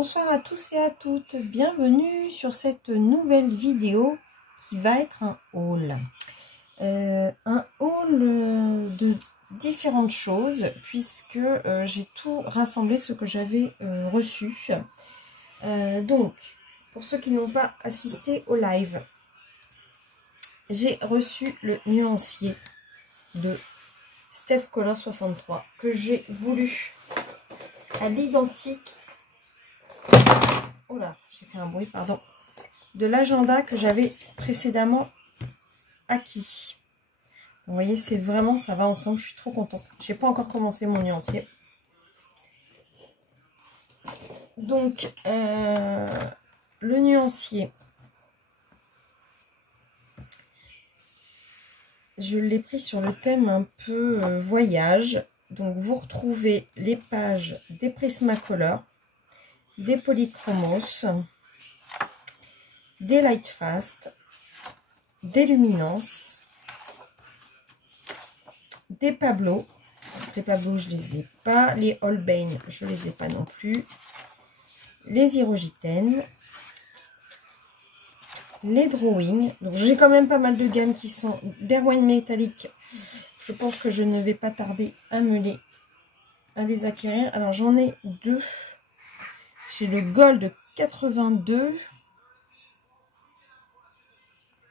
Bonsoir à tous et à toutes, bienvenue sur cette nouvelle vidéo qui va être un haul. Un haul de différentes choses puisque j'ai tout rassemblé ce que j'avais reçu. Donc, pour ceux qui n'ont pas assisté au live, j'ai reçu le nuancier de Steph Color 63 que j'ai voulu à l'identique. Oh là, j'ai fait un bruit, pardon. De l'agenda que j'avais précédemment acquis. Vous voyez, c'est vraiment, ça va ensemble. Je suis trop contente. J'ai pas encore commencé mon nuancier. Donc, le nuancier, je l'ai pris sur le thème un peu voyage. Donc, vous retrouvez les pages des Prismacolor, des Polychromos, des Lightfast, des Luminance, des Pablo. Les Pablo, je les ai pas. Les Holbein, je les ai pas non plus. Les Hyrogènes, les Drawing. Donc, j'ai quand même pas mal de gammes qui sont d'Erwan métallique. Je pense que je ne vais pas tarder à les acquérir. Alors, j'en ai deux. J'ai le Gold 82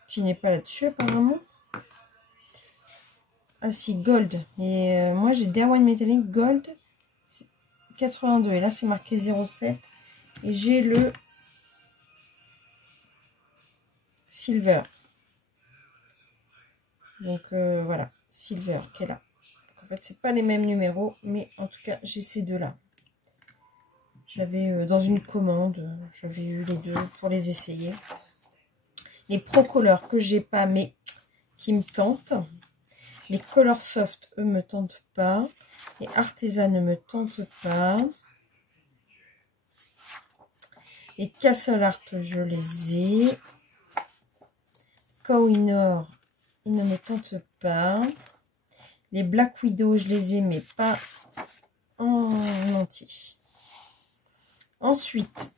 qui n'est pas là-dessus apparemment. Ah si, Gold. Et moi j'ai d'Erwan Metallic Gold 82. Et là c'est marqué 07. Et j'ai le Silver. Donc voilà, Silver qui est là. Donc, en fait c'est pas les mêmes numéros, mais en tout cas j'ai ces deux-là. J'avais dans une commande, j'avais eu les deux pour les essayer. Les Pro Color que j'ai pas mais qui me tentent. Les Color Soft, eux, me tentent pas. Les Artisan ne me tentent pas. Les Castle Art, je les ai. Kohinoor, ils ne me tentent pas. Les Black Widow, je les ai, mais pas en entier. Ensuite,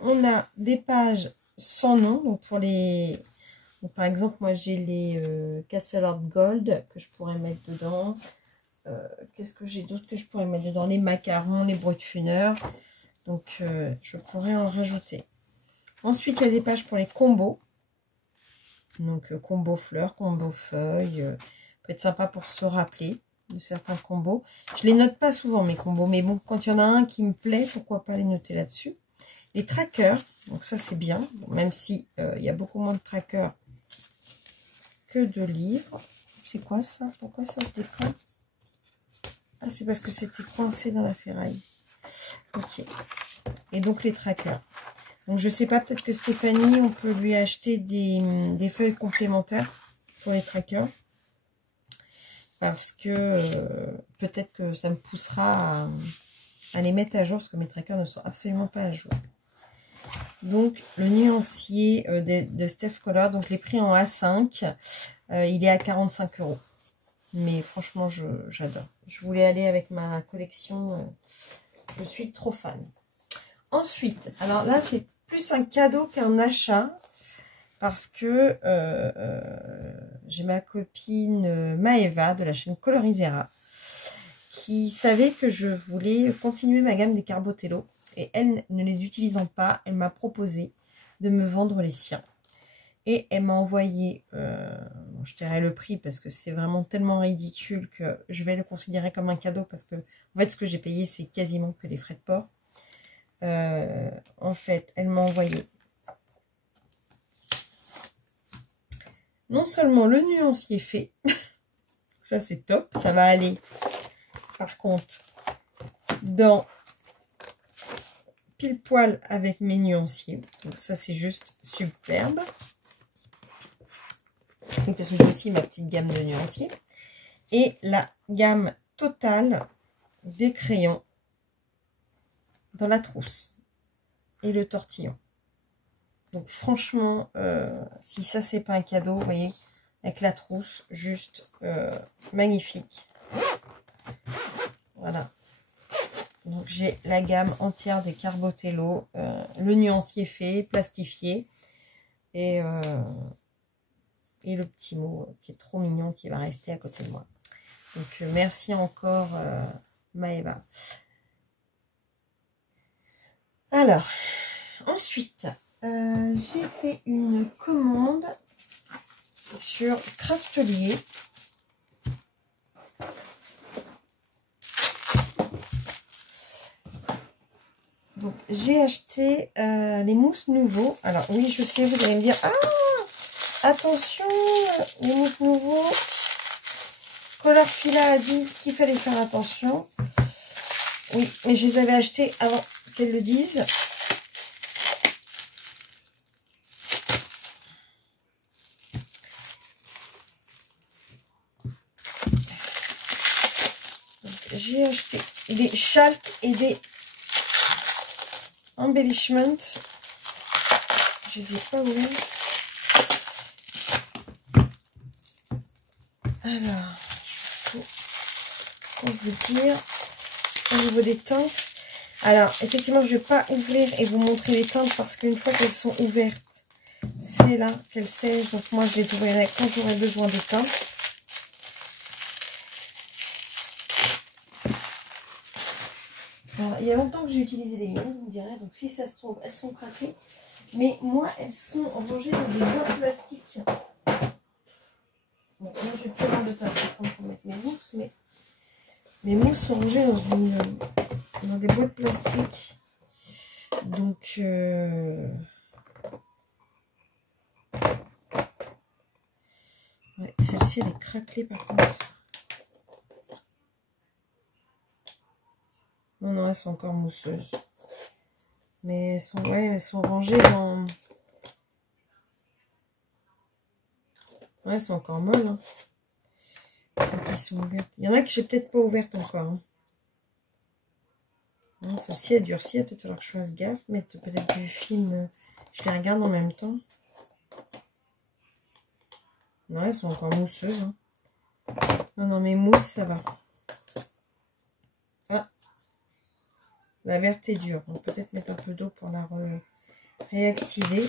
on a des pages sans nom. Donc, pour les... Donc, par exemple, moi, j'ai les Castle Art Gold que je pourrais mettre dedans. Qu'est-ce que j'ai d'autre que je pourrais mettre dedans? Les macarons, les brutfuneurs. Donc, je pourrais en rajouter. Ensuite, il y a des pages pour les combos. Donc, combo fleurs, combo feuilles. Peut être sympa pour se rappeler de certains combos. Je les note pas souvent, mes combos. Mais bon, quand il y en a un qui me plaît, pourquoi pas les noter là-dessus. Les trackers. Donc, ça, c'est bien. Bon, même si il y a beaucoup moins de trackers que de livres. C'est quoi ça? Pourquoi ça se décolle? Ah, c'est parce que c'était coincé dans la ferraille. Ok. Et donc les trackers. Donc je sais pas, peut-être que Stéphanie, on peut lui acheter des feuilles complémentaires pour les trackers. Parce que peut-être que ça me poussera à les mettre à jour. Parce que mes trackers ne sont absolument pas à jour. Donc le nuancier de Steph Color. Donc je l'ai pris en A5. Il est à 45 €. Mais franchement, j'adore. Je voulais aller avec ma collection. Je suis trop fan. Ensuite, alors là, c'est plus un cadeau qu'un achat. Parce que j'ai ma copine Maëva de la chaîne Colorisera qui savait que je voulais continuer ma gamme des Carbotello. Et elle, ne les utilisant pas, elle m'a proposé de me vendre les siens. Et elle m'a envoyé, je dirais le prix parce que c'est vraiment tellement ridicule que je vais le considérer comme un cadeau parce que en fait ce que j'ai payé c'est quasiment que les frais de port. En fait, elle m'a envoyé non seulement le nuancier fait, ça c'est top, ça va aller par contre dans pile poil avec mes nuanciers. Donc ça c'est juste superbe. Parce que j'ai aussi ma petite gamme de nuanciers. Et la gamme totale des crayons dans la trousse. Et le tortillon. Donc franchement, si ça c'est pas un cadeau, vous voyez, avec la trousse, juste magnifique. Voilà. Donc j'ai la gamme entière des Carbotello, le nuancier fait, plastifié, et le petit mot qui est trop mignon qui va rester à côté de moi. Donc merci encore Maëva. Alors, ensuite, j'ai fait une commande sur Craftelier. Donc, j'ai acheté les mousses nouveaux. Alors, oui, je sais, vous allez me dire, ah, attention, les mousses nouveaux. Colorfila a dit qu'il fallait faire attention. Oui, mais je les avais achetés avant qu'elle le dise. J'ai acheté des chalks et des embellishments. Je les ai pas ouverts. Alors, je vais vous dire au niveau des teintes. Alors, effectivement, je ne vais pas ouvrir et vous montrer les teintes parce qu'une fois qu'elles sont ouvertes, c'est là qu'elles sèchent. Donc, moi, je les ouvrirai quand j'aurai besoin des teintes. Alors, il y a longtemps que j'ai utilisé les miennes, vous me direz. Donc, si ça se trouve, elles sont craquées. Mais moi, elles sont rangées dans des boîtes plastiques. Bon, moi, je vais plus avoir de plastique pour mettre mes mousses, mais mes mousses sont rangées dans des boîtes plastiques. Donc, ouais, celle-ci, elle est craquelée par contre. Non, non, elles sont encore mousseuses. Mais elles sont, ouais, elles sont rangées dans... Ouais, elles sont encore molles. Hein. Celles qui sont ouvertes. Il y en a que j'ai peut-être pas ouvertes encore. Hein. Celle-ci a durci, il va peut-être falloir que je fasse gaffe. Mettre peut-être du film. Je les regarde en même temps. Non, elles sont encore mousseuses. Hein. Non, non, mes mousses, ça va. Ah, la verte est dure. On peut peut-être mettre un peu d'eau pour la réactiver.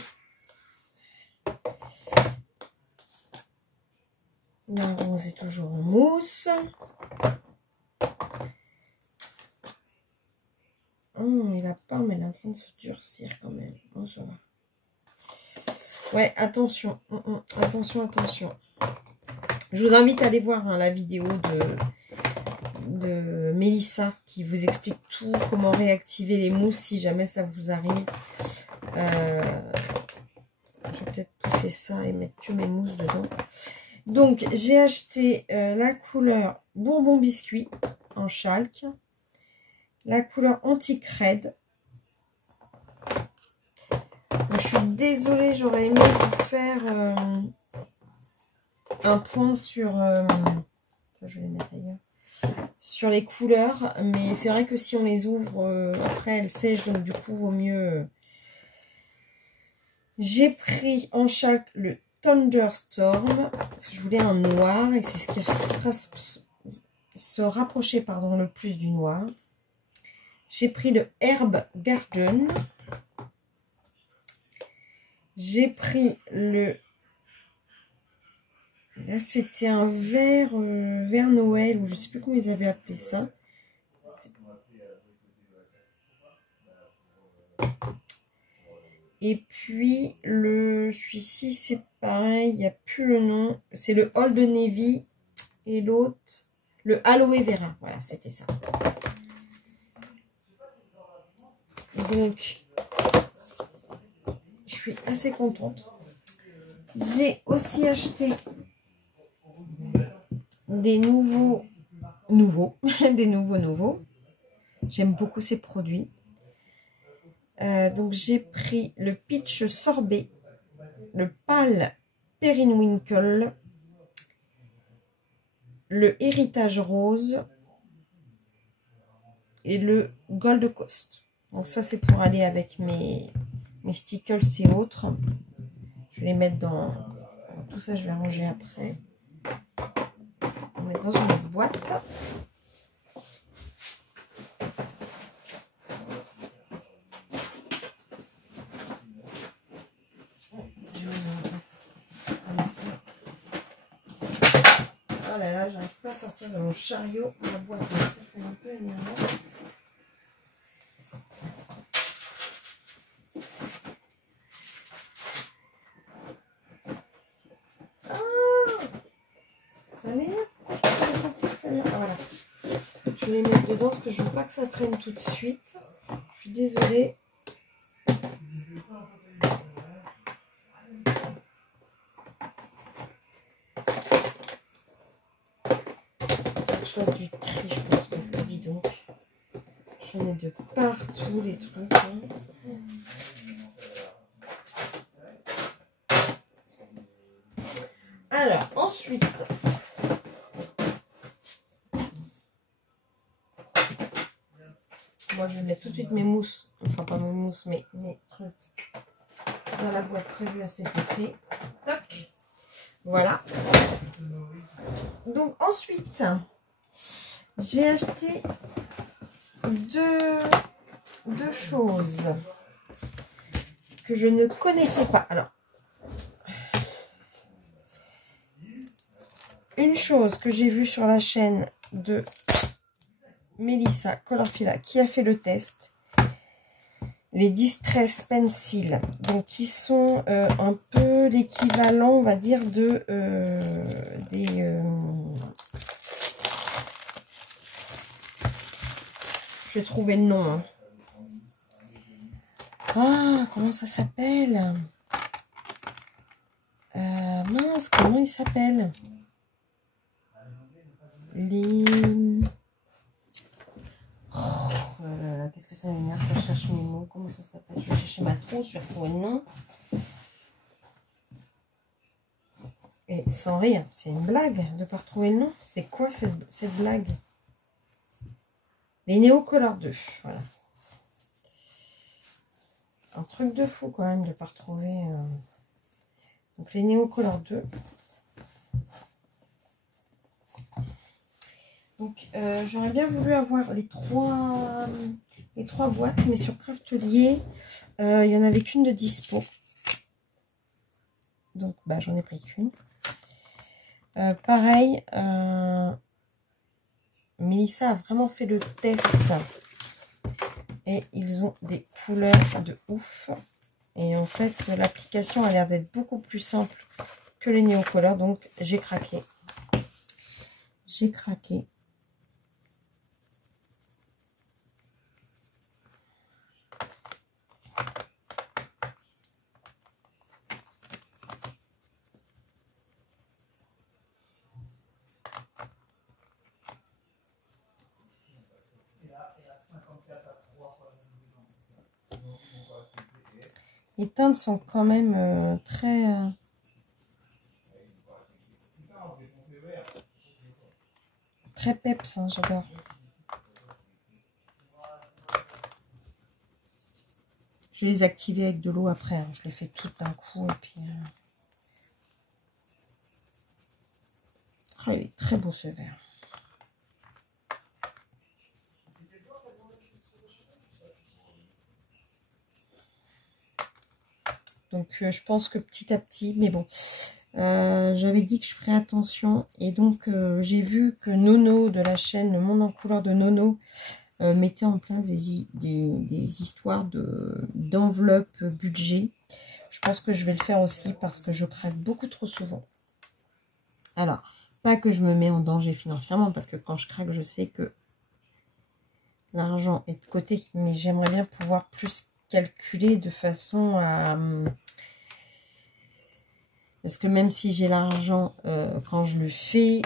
La rose est toujours en mousse. Oh, et la pomme, elle est en train de se durcir quand même. Oh, ça va. Ouais, attention. Attention, attention. Je vous invite à aller voir hein, la vidéo de Mélissa qui vous explique tout, comment réactiver les mousses si jamais ça vous arrive. Je vais peut-être pousser ça et mettre que mes mousses dedans. Donc, j'ai acheté la couleur Bourbon Biscuit en chalk. La couleur Anti-Crade. Je suis désolée, j'aurais aimé vous faire un point sur... je vais les mettre ailleurs. Sur les couleurs. Mais c'est vrai que si on les ouvre, après elles sèchent. Donc du coup, vaut mieux... J'ai pris en chalk le Thunderstorm, parce que je voulais un noir, et c'est ce qui se rapprochait pardon, le plus du noir. J'ai pris le Herb Garden. J'ai pris le... Là, c'était un vert, vert Noël, ou je ne sais plus comment ils avaient appelé ça. Et puis, celui-ci, c'est pareil, il n'y a plus le nom. C'est le Old Navy et l'autre, le Aloe Vera. Voilà, c'était ça. Donc, je suis assez contente. J'ai aussi acheté des nouveaux. Des nouveaux. J'aime beaucoup ces produits. Donc, j'ai pris le Peach Sorbet, le Pâle Periwinkle, le Héritage Rose et le Gold Coast. Donc, ça, c'est pour aller avec mes stickers et autres. Je vais les mettre dans... Tout ça, je vais ranger après. On va mettre dans une boîte. pas sortir de mon chariot la boîte. Ça, c'est un peu énervant. Ça m'énerve. Je peux pas sortir celle-là. Voilà. Je vais les mettre dedans parce que je veux pas que ça traîne tout de suite. Je suis désolée. Je fasse du tri, je pense, parce que dis donc, j'en ai de partout les trucs. Hein. Alors, ensuite, moi je vais mettre tout de suite mes mousses, enfin pas mes mousses, mais mes trucs dans la boîte prévue à cet effet. Toc. Voilà. Donc ensuite, j'ai acheté deux choses que je ne connaissais pas. Alors, une chose que j'ai vue sur la chaîne de Melissa Colorfilla qui a fait le test, les Distress Pencil, donc qui sont un peu l'équivalent, on va dire, de je vais trouver le nom. Hein. Ah, comment ça s'appelle? Mince, comment il s'appelle? Les... Oh là là, qu'est-ce que ça m'énerve quand je cherche mes mots. Comment ça s'appelle? Je vais chercher ma trousse, je vais retrouver le nom. Et sans rire, c'est une blague de ne pas retrouver le nom. C'est quoi cette blague? Les Neocolor 2, voilà. Un truc de fou quand même de ne pas retrouver. Donc les Neocolor 2. Donc j'aurais bien voulu avoir les trois boîtes, mais sur Craftelier, il n'y en avait qu'une de dispo. Donc bah, j'en ai pris qu'une. Pareil, Melissa a vraiment fait le test. Et ils ont des couleurs de ouf. Et en fait, l'application a l'air d'être beaucoup plus simple que les Neocolor. Donc j'ai craqué. J'ai craqué. Les teintes sont quand même très... très peps, hein, j'adore. Je les ai activés avec de l'eau après. Hein. Je les fais toutes d'un coup et puis... Oh, il est très beau ce vert. Donc je pense que petit à petit, mais bon, j'avais dit que je ferais attention. Et donc j'ai vu que Nono de la chaîne Le Monde en Couleur de Nono mettait en place des histoires d'enveloppe budget. Je pense que je vais le faire aussi parce que je craque beaucoup trop souvent. Alors, pas que je me mets en danger financièrement, parce que quand je craque, je sais que l'argent est de côté. Mais j'aimerais bien pouvoir plus calculer de façon à... Parce que même si j'ai l'argent quand je le fais,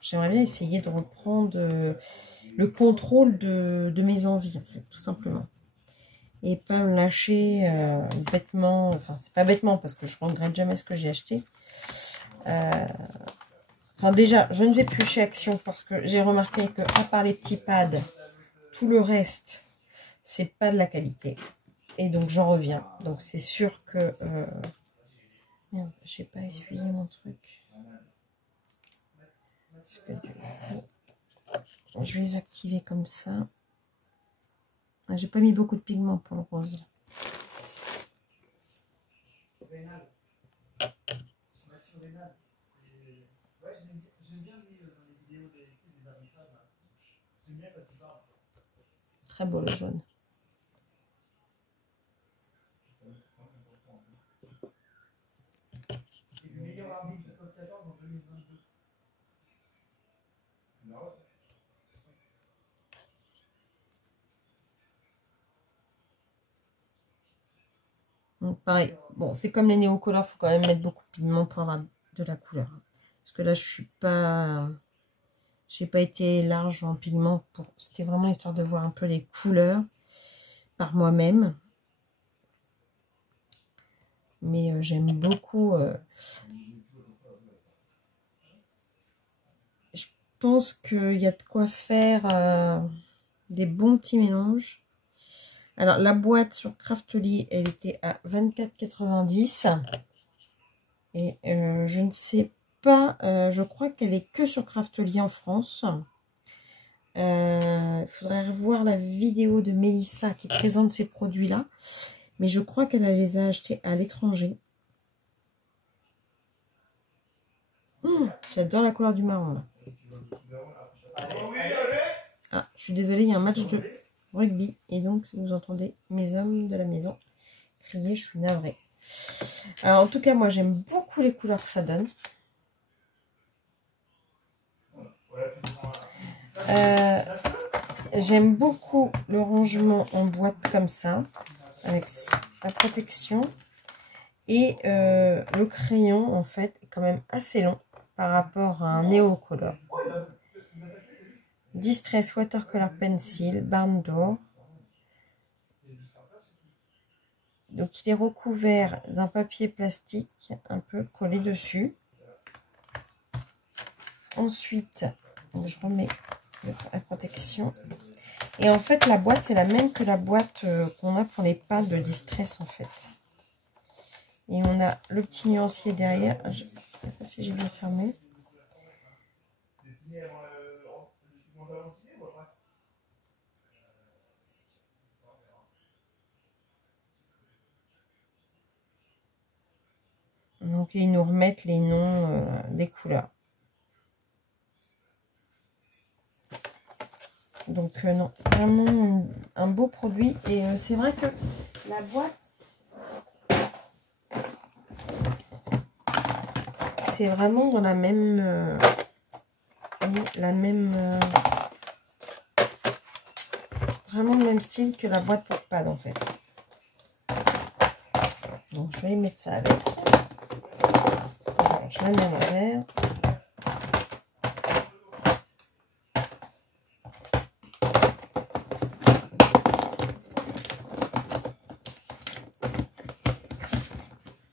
j'aimerais bien essayer de reprendre le contrôle de mes envies, en fait, tout simplement. Et pas me lâcher bêtement, enfin c'est pas bêtement parce que je ne regrette jamais ce que j'ai acheté. Enfin déjà, je ne vais plus chez Action parce que j'ai remarqué que à part les petits pads, tout le reste, c'est pas de la qualité. Et donc j'en reviens. Donc c'est sûr que... Merde, je n'ai pas essuyé mon truc. Parce que du coup, je vais les activer comme ça. J'ai pas mis beaucoup de pigments pour le rose. Très beau le jaune. Donc pareil, bon, c'est comme les néocolores, il faut quand même mettre beaucoup de pigments pour avoir de la couleur. Parce que là, je suis pas... J'ai pas été large en pigments. C'était vraiment histoire de voir un peu les couleurs par moi-même. Mais j'aime beaucoup... je pense qu'il y a de quoi faire des bons petits mélanges. Alors, la boîte sur Craftly, elle était à 24,90 €. Et je ne sais pas, je crois qu'elle est que sur Craftly en France. Il faudrait revoir la vidéo de Mélissa qui présente ces produits-là. Mais je crois qu'elle les a achetés à l'étranger. J'adore la couleur du marron, là. Ah, je suis désolée, il y a un match de rugby. Et donc, si vous entendez mes hommes de la maison crier, je suis navrée. Alors, en tout cas, moi, j'aime beaucoup les couleurs que ça donne. J'aime beaucoup le rangement en boîte comme ça, avec la protection. Et le crayon, en fait, est quand même assez long par rapport à un néocolor. Distress Watercolor Pencil, Barn Door. Donc, il est recouvert d'un papier plastique un peu collé dessus. Ensuite, je remets la protection. Et en fait, la boîte, c'est la même que la boîte qu'on a pour les pads de Distress, en fait. Et on a le petit nuancier derrière. Je ne sais pas si j'ai bien fermé. Donc, ils nous remettent les noms des couleurs. Donc, non, vraiment un beau produit. Et c'est vrai que la boîte, c'est vraiment dans la même... vraiment le même style que la boîte pour pad, en fait. Donc, je vais mettre ça avec. Alors, je la mets à l'envers.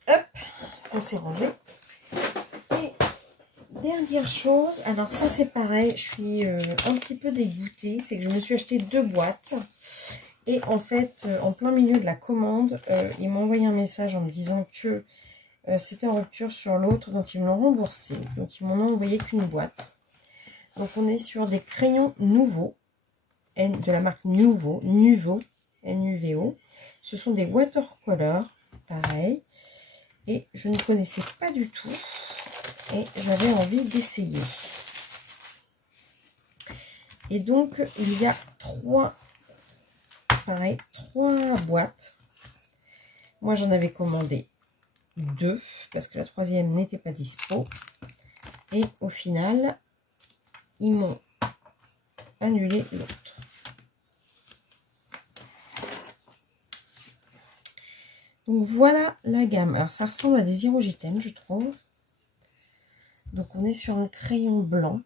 Hop, ça c'est rangé. Et dernière chose, alors ça c'est pareil, je suis un petit peu dégoûtée, c'est que je me suis acheté 2 boîtes. Et en fait, en plein milieu de la commande, ils m'ont envoyé un message en me disant que c'était en rupture sur l'autre, donc ils me l'ont remboursé. Donc ils m'en ont envoyé qu'une boîte. Donc on est sur des crayons nouveaux, de la marque Nuvo, Nuvo. Ce sont des watercolors, pareil. Et je ne connaissais pas du tout. Et j'avais envie d'essayer. Et donc il y a 3 boîtes. Moi j'en avais commandé 2 parce que la 3e n'était pas dispo. Et au final, ils m'ont annulé l'autre. Donc voilà la gamme. Alors ça ressemble à des Zero-J10, je trouve. Donc on est sur un crayon blanc.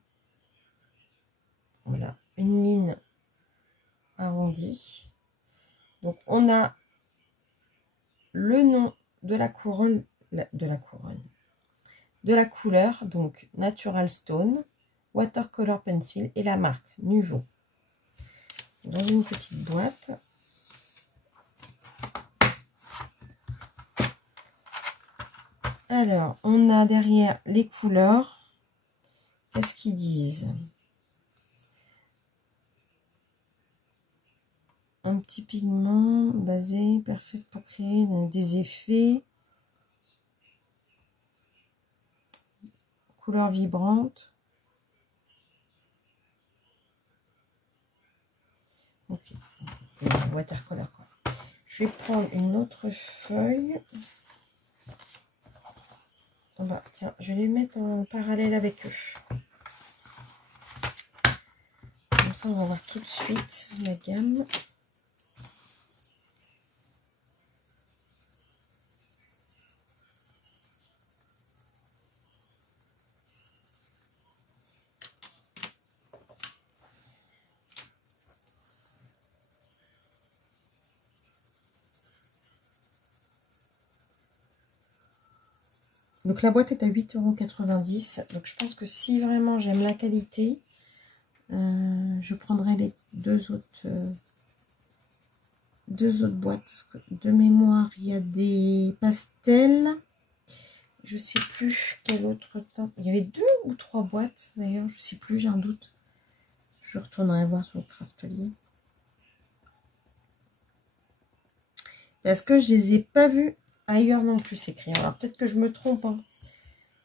Voilà, une ligne arrondie. Donc on a le nom de la couronne, de la couleur, donc Natural Stone, Watercolor Pencil et la marque Nuvo. Dans une petite boîte. Alors, on a derrière les couleurs. Qu'est-ce qu'ils disent? Un petit pigment basé, parfait pour créer des effets. Couleurs vibrantes. Ok. Watercolor, quoi. Je vais prendre une autre feuille. Bah, tiens, je vais les mettre en parallèle avec eux. Comme ça, on va voir tout de suite la gamme. Donc la boîte est à 8,90 €. Donc je pense que si vraiment j'aime la qualité, je prendrai les deux autres boîtes. Parce que de mémoire, il y a des pastels. Je sais plus quelle autre teinte. Il y avait 2 ou 3 boîtes d'ailleurs. Je sais plus, j'ai un doute. Je retournerai voir sur le Craftelier. Parce que je les ai pas vus ailleurs non plus écrits. Alors peut-être que je me trompe. Hein.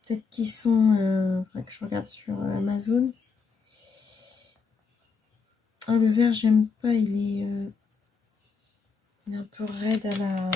Peut-être qu'ils sont... faudrait que je regarde sur Amazon. Ah, le vert, j'aime pas. Il est un peu raide à la...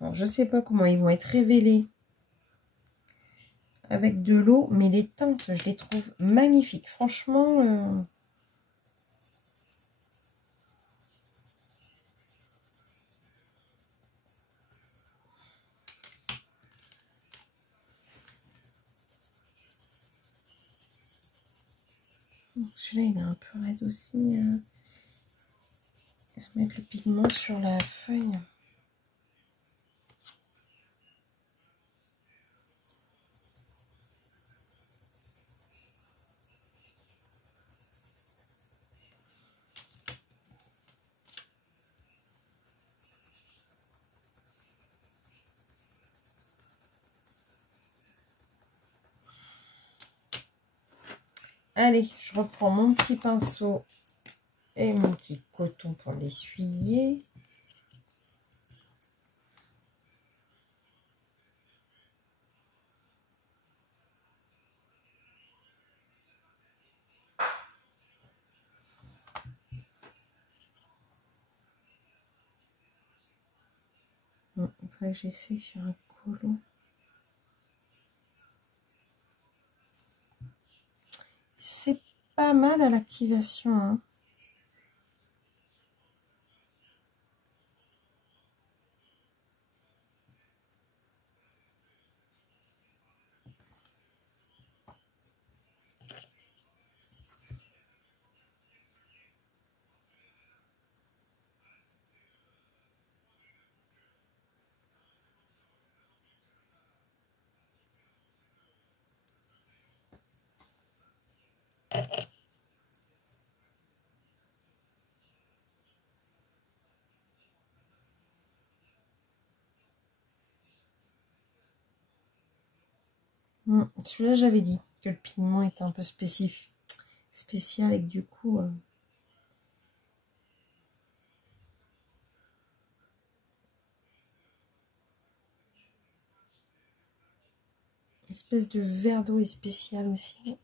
Alors, je sais pas comment ils vont être révélés avec de l'eau, mais les teintes, je les trouve magnifiques. Franchement, celui-là, il est un peu raide aussi. Je vais mettre le pigment sur la feuille. Allez, je reprends mon petit pinceau et mon petit coton pour l'essuyer. Bon, il faudrait que j'essaie sur un colo. C'est pas mal à l'activation, hein. Celui-là, j'avais dit que le pigment était un peu spécial et que du coup... espèce de verre d'eau est spécial aussi.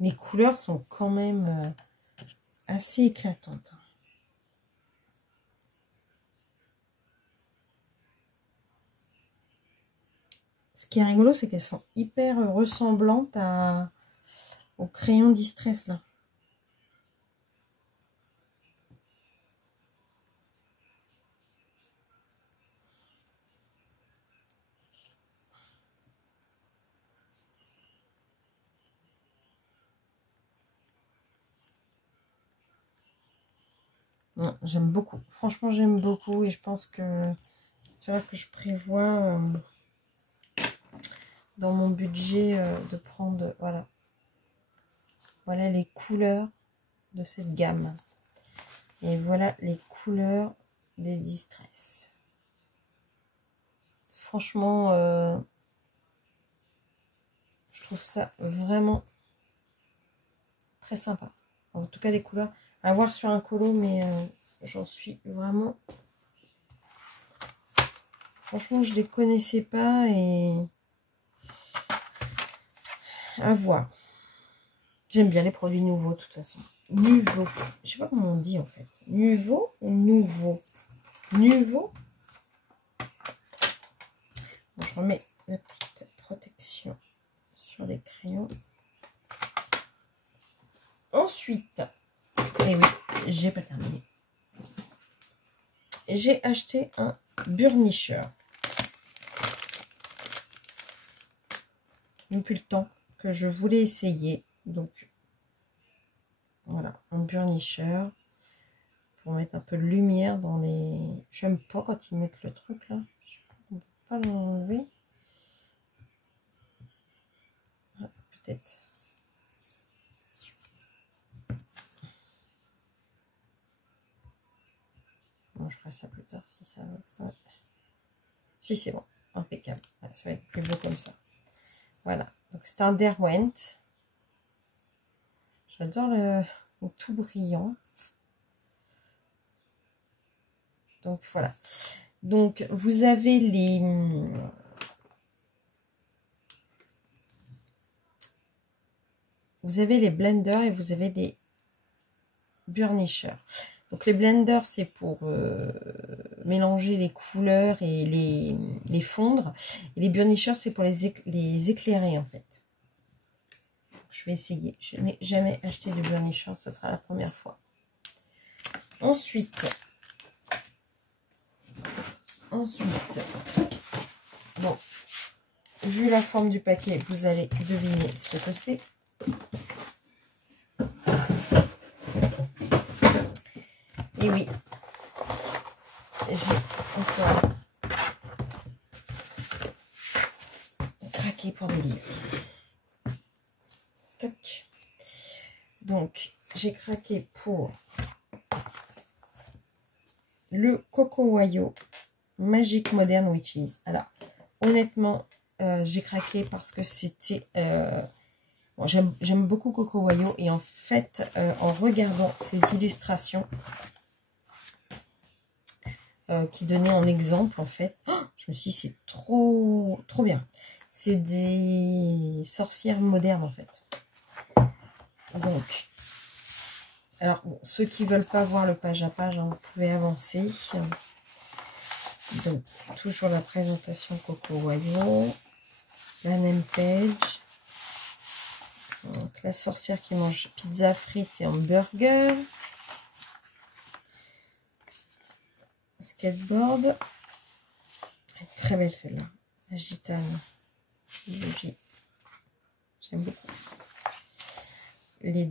Les couleurs sont quand même assez éclatantes. Ce qui est rigolo, c'est qu'elles sont hyper ressemblantes à au crayon Distress là. J'aime beaucoup. Franchement, j'aime beaucoup et je pense que tu vois que je prévois dans mon budget de prendre, voilà. Voilà les couleurs de cette gamme. Et voilà les couleurs des Distress. Franchement, je trouve ça vraiment très sympa. En tout cas, les couleurs à voir sur un colo, mais j'en suis vraiment... Franchement, je les connaissais pas et à voir. J'aime bien les produits nouveaux, de toute façon. Nouveau. Je sais pas comment on dit, en fait. Nouveau ou nouveau? Nouveau. Bon, je remets la petite protection sur les crayons. Ensuite, et oui, j'ai pas terminé. J'ai acheté un burnisher. Depuis le temps que je voulais essayer. Donc, voilà, un burnisher. Pour mettre un peu de lumière dans les... J'aime pas quand ils mettent le truc là. Je sais pas, on peut pas l'enlever. Ah, peut-être. Bon, je ferai ça plus tard si ça va. Ouais. Si, c'est bon. Impeccable. Ouais, ça va être plus beau comme ça. Voilà. Donc, c'est un Derwent. J'adore le tout brillant. Donc, voilà. Donc, vous avez les... Vous avez les blenders et vous avez les burnishers. Donc, les blenders, c'est pour mélanger les couleurs et les fondre. Et les burnishers, c'est pour les éclairer, en fait. Je vais essayer. Je n'ai jamais acheté de burnisher. Ce sera la première fois. Ensuite, bon, vu la forme du paquet, vous allez deviner ce que c'est. Et oui, j'ai encore craqué pour des livres. Toc. Donc, j'ai craqué pour le Coco Wayo Magic Modern Witches. Alors, honnêtement, j'ai craqué parce que c'était... bon, j'aime beaucoup Coco Wayo et en fait, en regardant ces illustrations qui donnaient en exemple, en fait, je me suis dit, c'est trop bien. C'est des sorcières modernes, en fait. Donc, alors, bon, ceux qui ne veulent pas voir le page à page, hein, vous pouvez avancer. Donc, toujours la présentation Coco Wayo. La name page. Donc, la sorcière qui mange pizza, frites et hamburger. Skateboard. Elle est très belle celle-là. La gitane. J'aime beaucoup. Les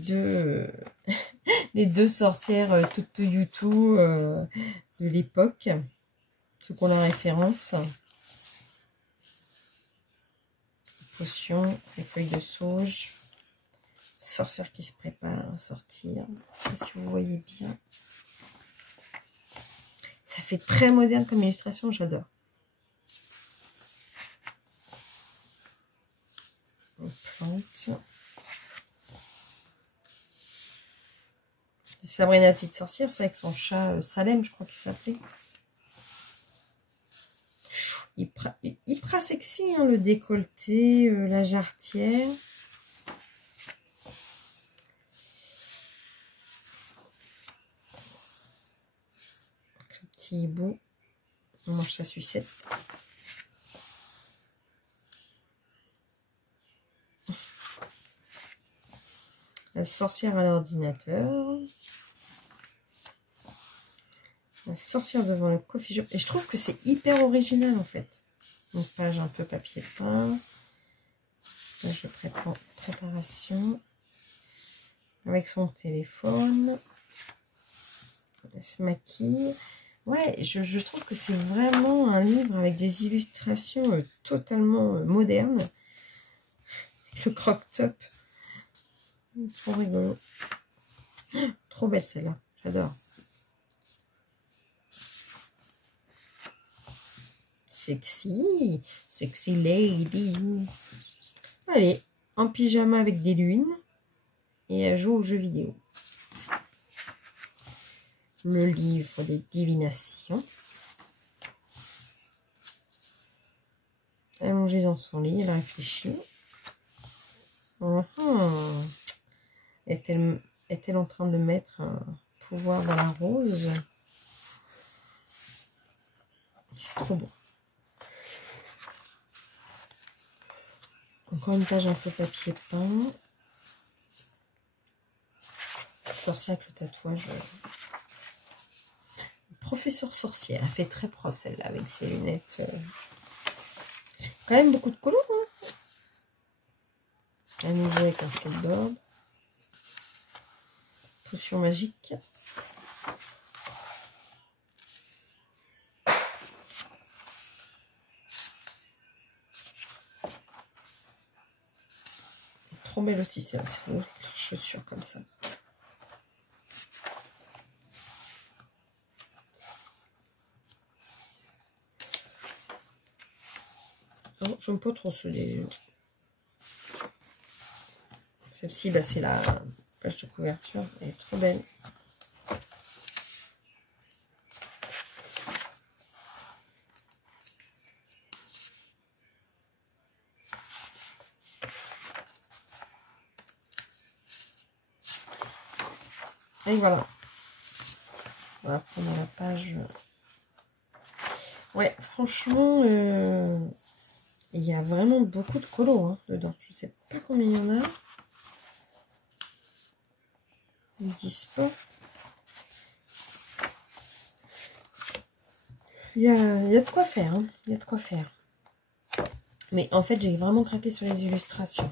deux sorcières toutes YouTube de l'époque. Ceux qui ont la référence. Potion, les feuilles de sauge. Sorcière qui se prépare à sortir. Si vous voyez bien. Ça fait très moderne comme illustration, j'adore. On plante. Sabrina la petite sorcière, c'est avec son chat Salem, je crois qu'il s'appelait. Hyper sexy, hein, le décolleté, la jarretière. Le petit hibou. On mange sa sucette. La sorcière à l'ordinateur. La sorcière devant le coffee shop. Et je trouve que c'est hyper original en fait. Une page un peu papier peint. Là, je prépare préparation. Avec son téléphone. Elle se maquille. Ouais, je trouve que c'est vraiment un livre avec des illustrations totalement modernes. Le croque-top. Trop rigolo. Trop belle celle-là. J'adore. Sexy. Sexy lady. Allez, en pyjama avec des lunes. Et elle joue aux jeux vidéo. Le livre des divinations. Allongée dans son lit, elle réfléchit. Est-elle en train de mettre un pouvoir dans la rose? C'est trop beau. Encore une page un peu papier peint. Sorcière avec le tatouage. Professeur sorcière. Elle fait très prof celle-là avec ses lunettes. Quand même beaucoup de couleurs. Hein. À nouveau avec un skateboard. Potion magique. Trop belle aussi, c'est leurs chaussures comme ça. Non, j'aime pas trop ceux-là. Celle-ci, bah, c'est la page de couverture. Elle est trop belle. Et voilà. On va prendre la page. Ouais, franchement, il y a vraiment beaucoup de colos hein, dedans. Je sais pas combien il y en a. Dispo. Il y a de quoi faire. Hein. Il y a de quoi faire. Mais en fait, j'ai vraiment craqué sur les illustrations.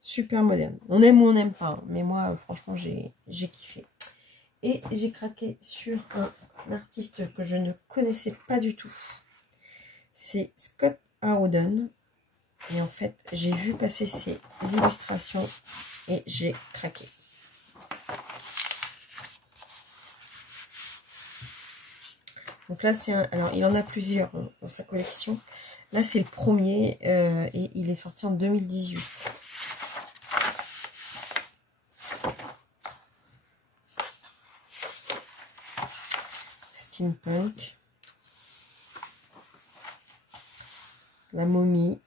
Super moderne. On aime ou on n'aime pas. Hein. Mais moi, franchement, j'ai kiffé. Et j'ai craqué sur un artiste que je ne connaissais pas du tout. C'est Scott Howden. Et en fait, j'ai vu passer ses illustrations et j'ai craqué. Donc là, c'est un... Alors, il en a plusieurs dans sa collection. Là, c'est le premier et il est sorti en 2018. Steampunk. La momie.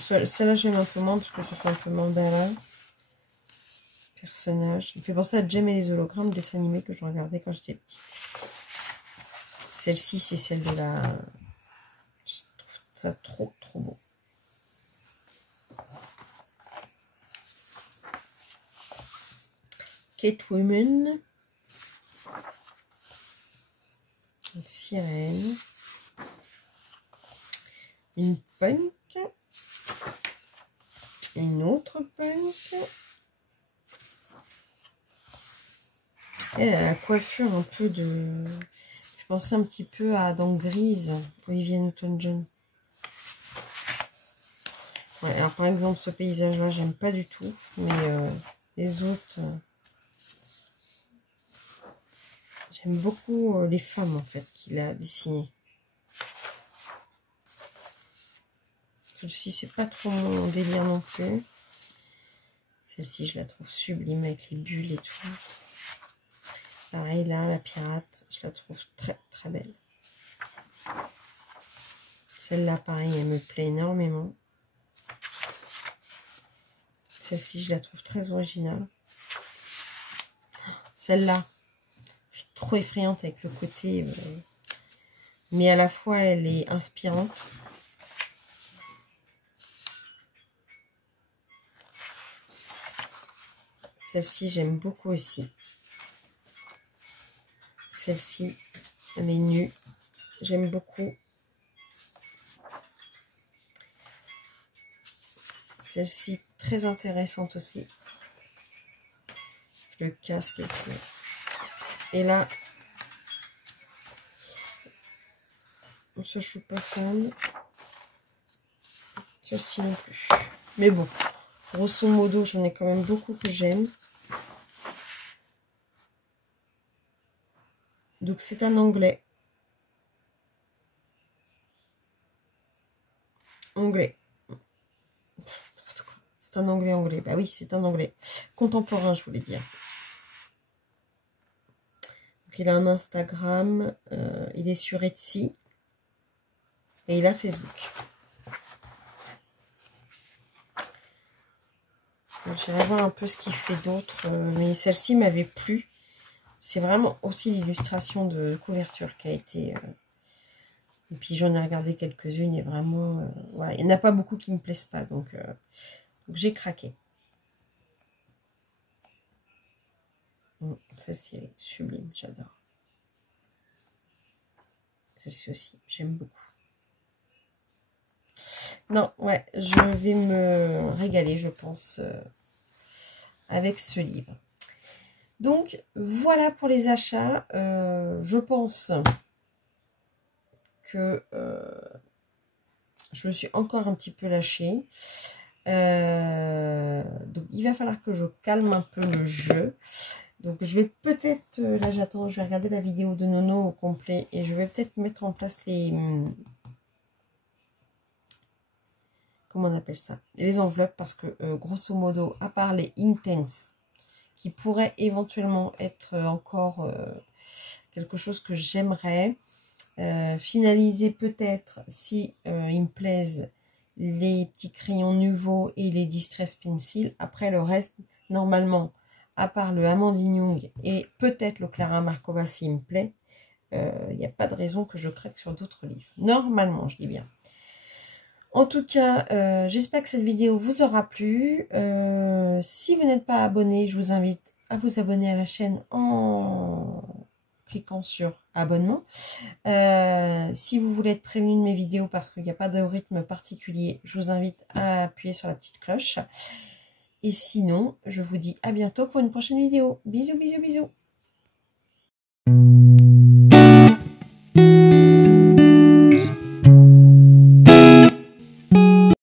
Celle-là, j'aime un peu moins parce que ça fait un peu mandala. Personnage. Il me fait penser à Jem et les hologrammes, dessin animé que je regardais quand j'étais petite. Celle-ci, c'est celle de la... Je trouve ça trop beau. Catwoman. Une sirène. Une punk. Une autre punk. Elle a la coiffure un peu de... Je pensais un petit peu à dans Grise, Olivia Newton-John. Ouais, alors par exemple, ce paysage-là, j'aime pas du tout. Mais les autres... j'aime beaucoup les femmes, en fait, qu'il a dessinées. Celle-ci, c'est pas trop mon délire non plus. Celle-ci, je la trouve sublime avec les bulles et tout. Pareil, là, la pirate, je la trouve très belle. Celle-là, pareil, elle me plaît énormément. Celle-ci, je la trouve très originale. Celle-là, trop effrayante avec le côté... mais à la fois, elle est inspirante. Celle-ci, j'aime beaucoup aussi. Celle-ci, elle est nue. J'aime beaucoup. Celle-ci, très intéressante aussi. Le casque et tout. Et là, ça, je suis pas fan. Celle-ci non plus. Mais bon, grosso modo, j'en ai quand même beaucoup que j'aime. Donc, c'est un anglais. Anglais. C'est un anglais. Bah oui, c'est un anglais. Contemporain, je voulais dire. Donc, il a un Instagram. Il est sur Etsy. Et il a Facebook. J'irai voir un peu ce qu'il fait d'autre. Mais celle-ci m'avait plu. C'est vraiment aussi l'illustration de couverture qui a été... Et puis j'en ai regardé quelques-unes et vraiment... voilà. Il n'y en a pas beaucoup qui me plaisent pas. Donc j'ai craqué. Celle-ci, elle est sublime. J'adore. Celle-ci aussi, j'aime beaucoup. Non, ouais, je vais me régaler, je pense, avec ce livre. Donc, voilà pour les achats. Je pense que je me suis encore un petit peu lâchée. Donc, il va falloir que je calme un peu le jeu. Donc, je vais peut-être, là j'attends, je vais regarder la vidéo de Nono au complet et je vais peut-être mettre en place les... comment on appelle ça? Les enveloppes, parce que grosso modo, à part les Intense, qui pourraient éventuellement être encore quelque chose que j'aimerais finaliser peut-être si ils me plaisent les petits crayons nouveaux et les Distress Pencil. Après le reste, normalement, à part le Amandine Young et peut-être le Clara Markova s'il me plaît, il n'y a pas de raison que je craque sur d'autres livres. Normalement, je dis bien. En tout cas, j'espère que cette vidéo vous aura plu. Si vous n'êtes pas abonné, je vous invite à vous abonner à la chaîne en cliquant sur abonnement. Si vous voulez être prévenu de mes vidéos parce qu'il n'y a pas de rythme particulier, je vous invite à appuyer sur la petite cloche. Et sinon, je vous dis à bientôt pour une prochaine vidéo. Bisous, bisous, bisous.